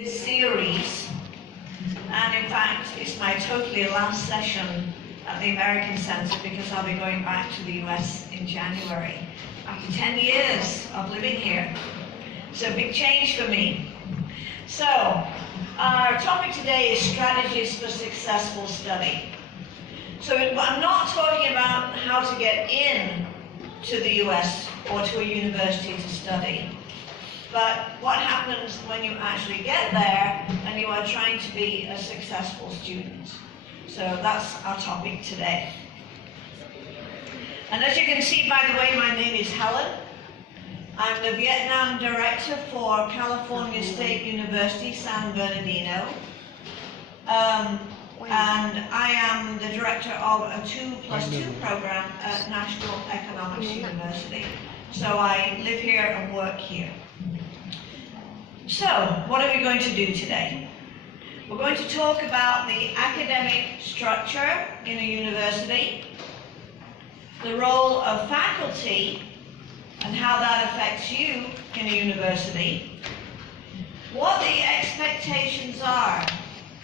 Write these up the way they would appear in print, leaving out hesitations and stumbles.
This series, and in fact it's my totally last session at the American Center because I'll be going back to the US in January after 10 years of living here. So a big change for me. So our topic today is strategies for successful study. So I'm not talking about how to get in to the US or to a university to study, but what happens when you actually get there and you are trying to be a successful student. So that's our topic today. And as you can see, by the way, my name is Helen. I'm the Vietnam Director for California State University, San Bernardino. And I am the director of a 2+2 program at National Economics University. So I live here and work here. So, what are we going to do today? We're going to talk about the academic structure in a university, the role of faculty and how that affects you in a university, what the expectations are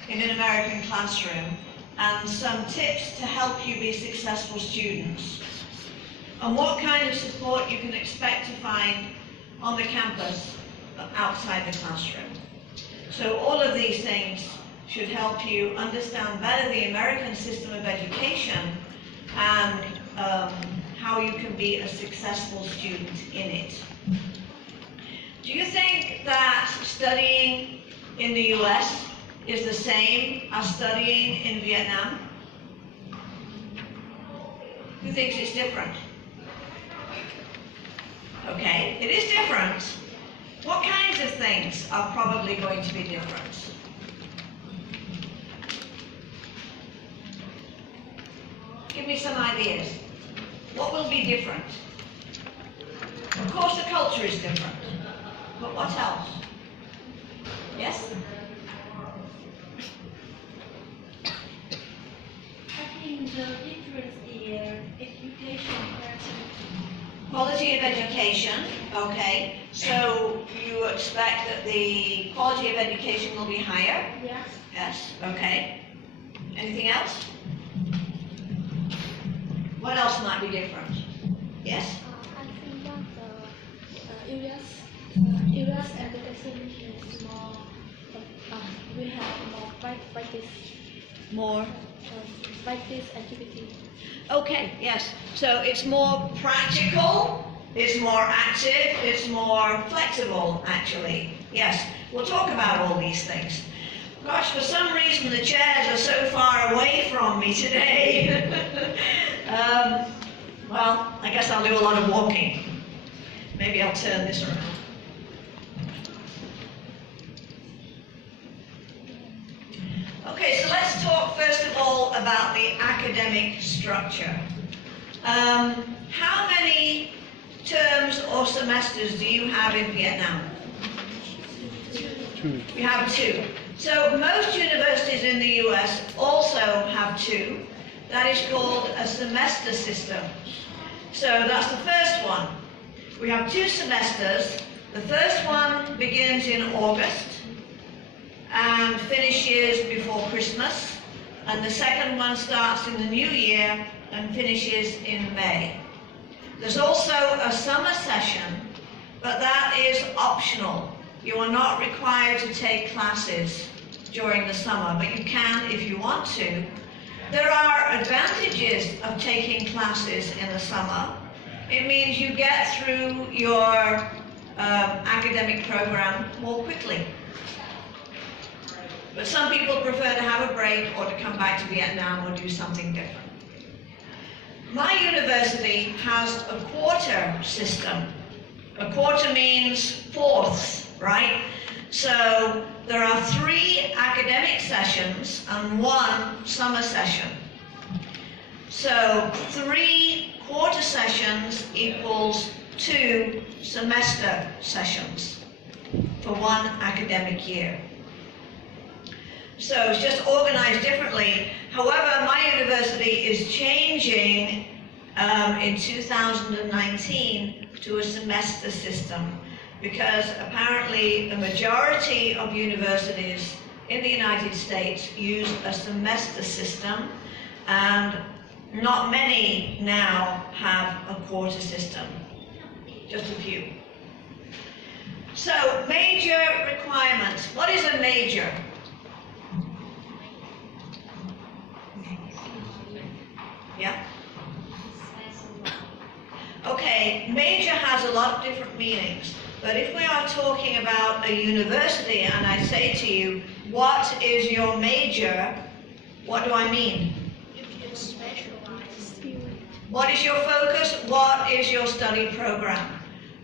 in an American classroom, and some tips to help you be successful students, and what kind of support you can expect to find on the campus outside the classroom. So all of these things should help you understand better the American system of education and how you can be a successful student in it. Do you think that studying in the US is the same as studying in Vietnam? Who thinks it's different? Okay, it is different. What kinds of things are probably going to be different? Give me some ideas. What will be different? Of course, the culture is different. But what else? Yes? I think the difference is education quality of education, okay. So you expect that the quality of education will be higher? Yes. Yes, okay. Anything else? What else might be different? Yes? I think that the US education is more, we have more practice. More? Practice activity. Okay, yes. So it's more practical, it's more active, it's more flexible, actually. Yes, we'll talk about all these things. Gosh, for some reason the chairs are so far away from me today. Well, I guess I'll do a lot of walking. Maybe I'll turn this around. Okay, so let's talk first of all about the academic structure. How many terms or semesters do you have in Vietnam? 2. You have 2. So most universities in the US also have 2. That is called a semester system. So that's the first one. We have 2 semesters. The first one begins in August and finishes before Christmas, and the second one starts in the new year and finishes in May. There's also a summer session, but that is optional. You are not required to take classes during the summer, but you can if you want to. There are advantages of taking classes in the summer. It means you get through your academic program more quickly. But some people prefer to have a break or to come back to Vietnam or do something different. My university has a quarter system. A quarter means fourths, right? So there are 3 academic sessions and 1 summer session. So 3 quarter sessions equals 2 semester sessions for 1 academic year. So it's just organized differently. However, my university is changing in 2019 to a semester system. because apparently the majority of universities in the United States use a semester system, and not many now have a quarter system, just a few. So, major requirements. What is a major? Yeah? Okay, major has a lot of different meanings, but if we are talking about a university and I say to you, what is your major, what do I mean? What is your focus? What is your study program?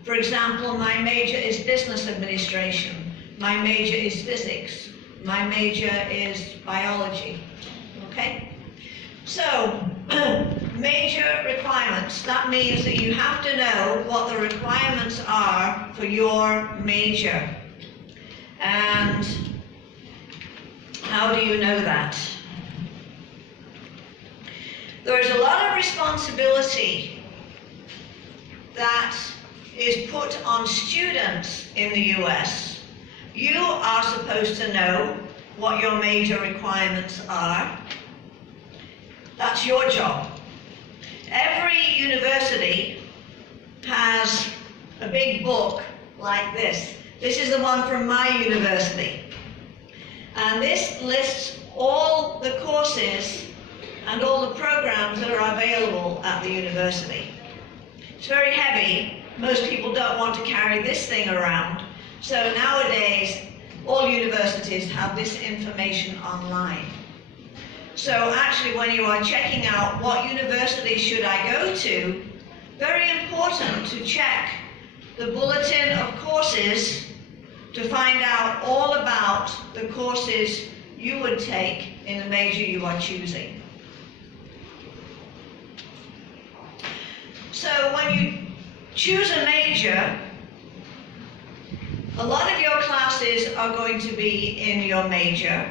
For example, my major is business administration. My major is physics. My major is biology. Okay? So, major requirements. That means that you have to know what the requirements are for your major. And how do you know that? There is a lot of responsibility that is put on students in the US. You are supposed to know what your major requirements are. That's your job. Every university has a big book like this. This is the one from my university. And this lists all the courses and all the programs that are available at the university. It's very heavy. Most people don't want to carry this thing around. So nowadays, all universities have this information online. So actually, when you are checking out what university should I go to, very important to check the bulletin of courses to find out all about the courses you would take in the major you are choosing. So when you choose a major, a lot of your classes are going to be in your major,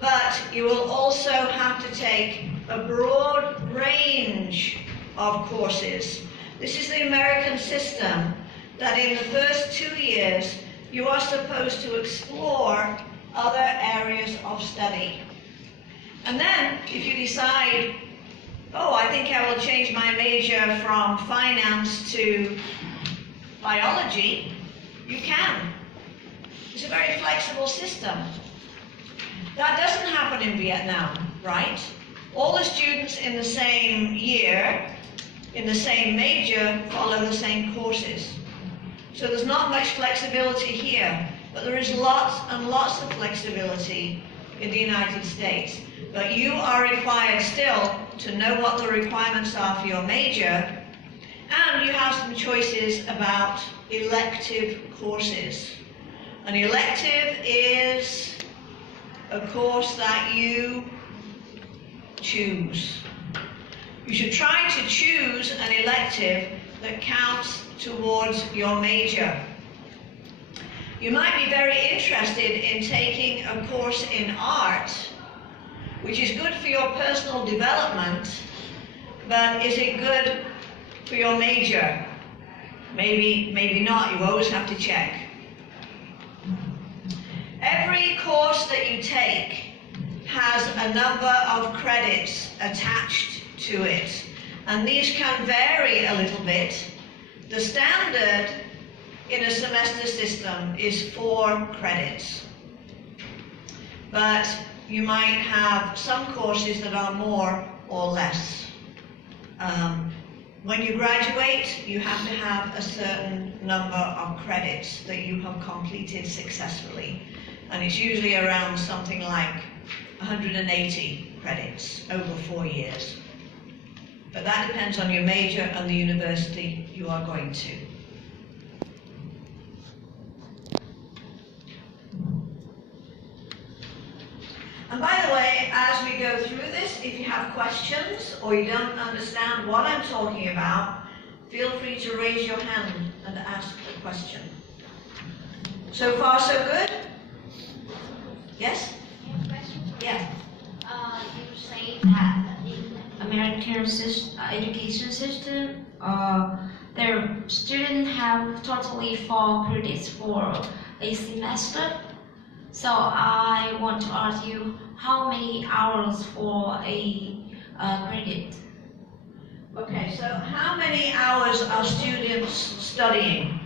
but you will also have to take a broad range of courses. This is the American system, that in the first 2 years, you are supposed to explore other areas of study. And then, if you decide, oh, I think I will change my major from finance to biology, you can. It's a very flexible system. That doesn't happen in Vietnam, right? All the students in the same year, in the same major, follow the same courses. So there's not much flexibility here, but there is lots and lots of flexibility in the United States. But you are required still to know what the requirements are for your major, and you have some choices about elective courses. An elective is a course that you choose. You should try to choose an elective that counts towards your major. You might be very interested in taking a course in art, which is good for your personal development, but is it good for your major? Maybe, maybe not. You always have to check. Every course that you take has a number of credits attached to it, and these can vary a little bit. The standard in a semester system is 4 credits, but you might have some courses that are more or less. When you graduate, you have to have a certain number of credits that you have completed successfully, and it's usually around something like 180 credits over 4 years. But that depends on your major and the university you are going to. And by the way, as we go through this, if you have questions or you don't understand what I'm talking about, feel free to raise your hand and ask the question. So far, so good? Yes? Yeah. You say that in American education system, the students have totally 4 credits for a semester. So I want to ask you, how many hours for a credit? Okay, so how many hours are students studying?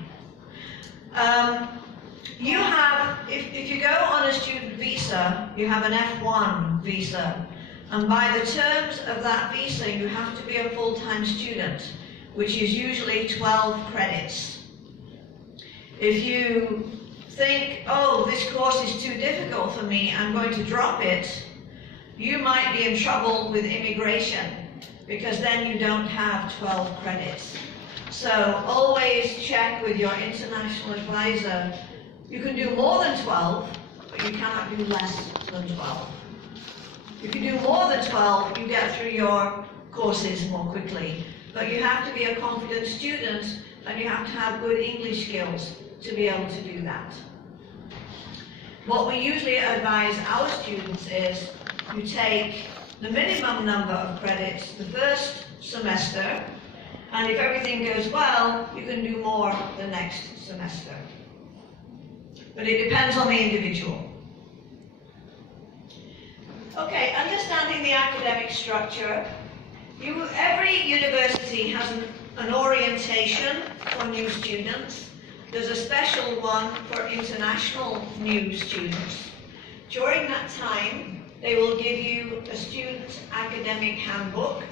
You have, if you go on a student visa, you have an F1 visa, and by the terms of that visa, you have to be a full-time student, which is usually 12 credits. If you think, oh, this course is too difficult for me, I'm going to drop it, you might be in trouble with immigration, because then you don't have 12 credits. So always check with your international advisor. You can do more than 12, but you cannot do less than 12. If you do more than 12, you get through your courses more quickly. But you have to be a confident student, and you have to have good English skills to be able to do that. What we usually advise our students is you take the minimum number of credits the first semester, and if everything goes well, you can do more the next semester. But it depends on the individual. Okay, understanding the academic structure. Every university has an orientation for new students. There's a special one for international new students. During that time, they will give you a student academic handbook,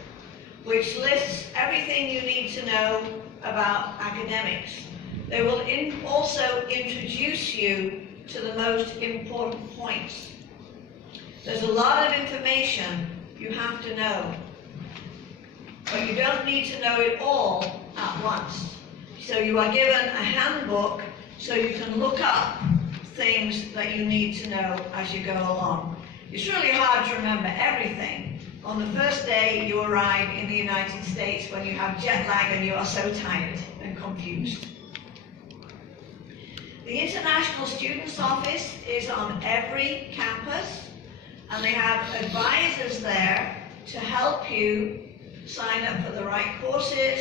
which lists everything you need to know about academics. They will also introduce you to the most important points. There's a lot of information you have to know, but you don't need to know it all at once. So you are given a handbook so you can look up things that you need to know as you go along. It's really hard to remember everything. On the first day you arrive in the United States when you have jet lag and you are so tired and confused. The International Students Office is on every campus, and they have advisors there to help you sign up for the right courses,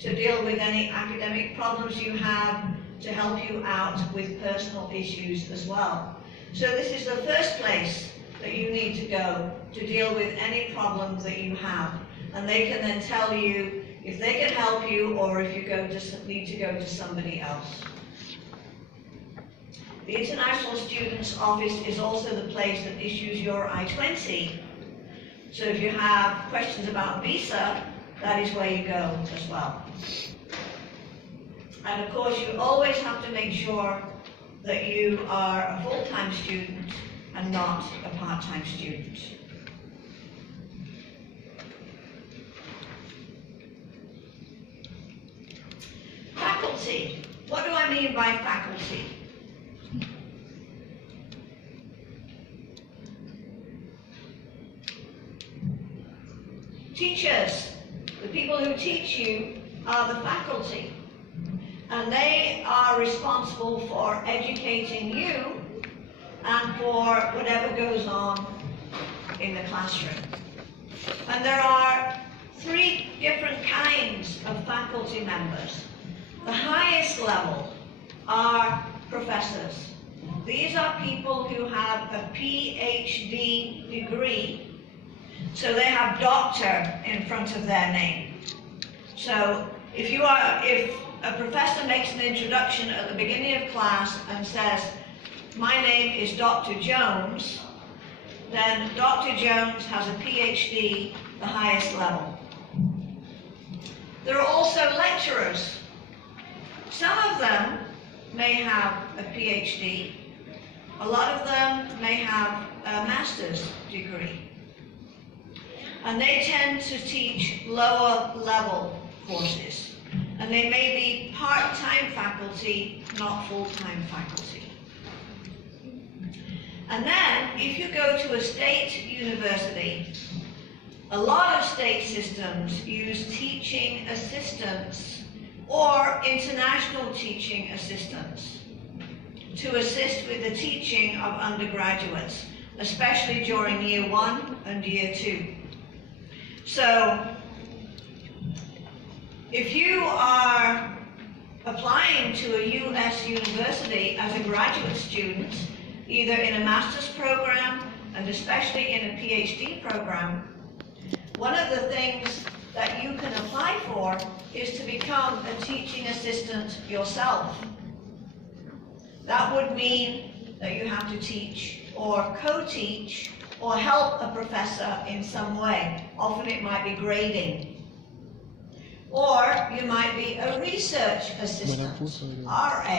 to deal with any academic problems you have, to help you out with personal issues as well. So this is the first place that you need to go to deal with any problems that you have. And they can then tell you if they can help you or if you need to go to somebody else. The International Students Office is also the place that issues your I-20. So if you have questions about visa, that is where you go as well. And of course, you always have to make sure that you are a full-time student and not a part-time student. Faculty. What do I mean by faculty? Teachers, the people who teach you are the faculty, and they are responsible for educating you and for whatever goes on in the classroom. And there are 3 different kinds of faculty members. The highest level are professors. These are people who have a PhD degree. So they have doctor in front of their name. So if a professor makes an introduction at the beginning of class and says, "My name is Dr. Jones," then Dr. Jones has a PhD, the highest level. There are also lecturers. Some of them may have a PhD. A lot of them may have a master's degree. And they tend to teach lower level courses. And they may be part-time faculty, not full-time faculty. And then, if you go to a state university, a lot of state systems use teaching assistants or international teaching assistants to assist with the teaching of undergraduates, especially during year 1 and year 2. So, If you are applying to a U.S. university as a graduate student, either in a master's program and especially in a PhD program, one of the things that you can apply for is to become a teaching assistant yourself. That would mean that you have to teach or co-teach or help a professor in some way. Often it might be grading. Or you might be a research assistant, RA.